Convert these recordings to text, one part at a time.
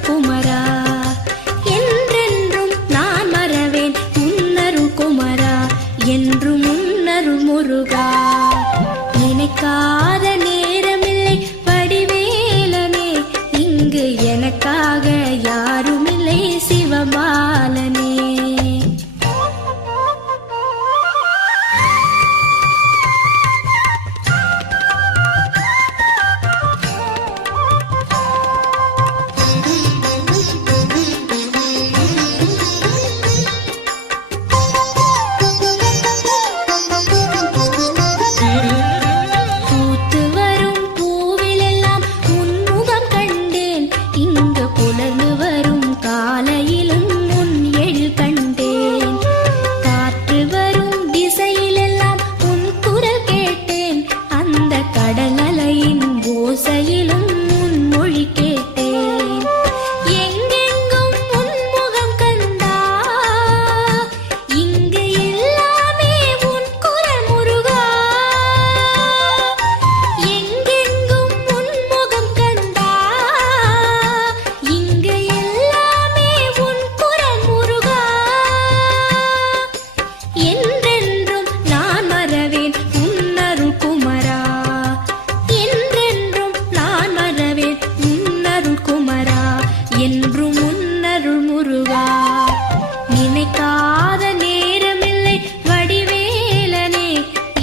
como era.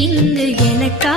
இங்கு எனக்கா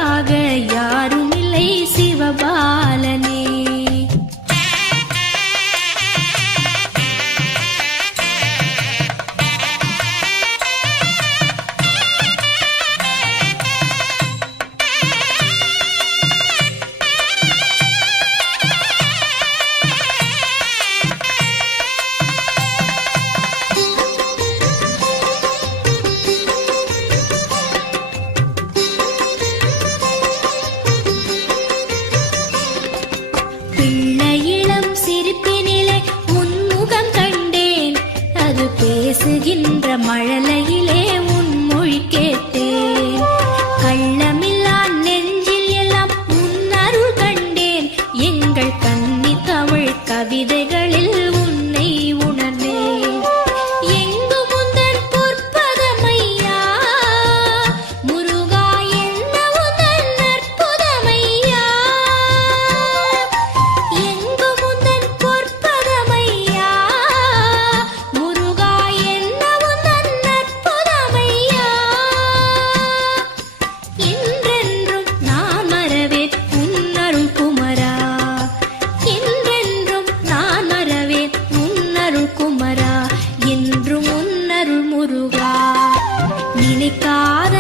நினைக்காத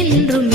என்றும்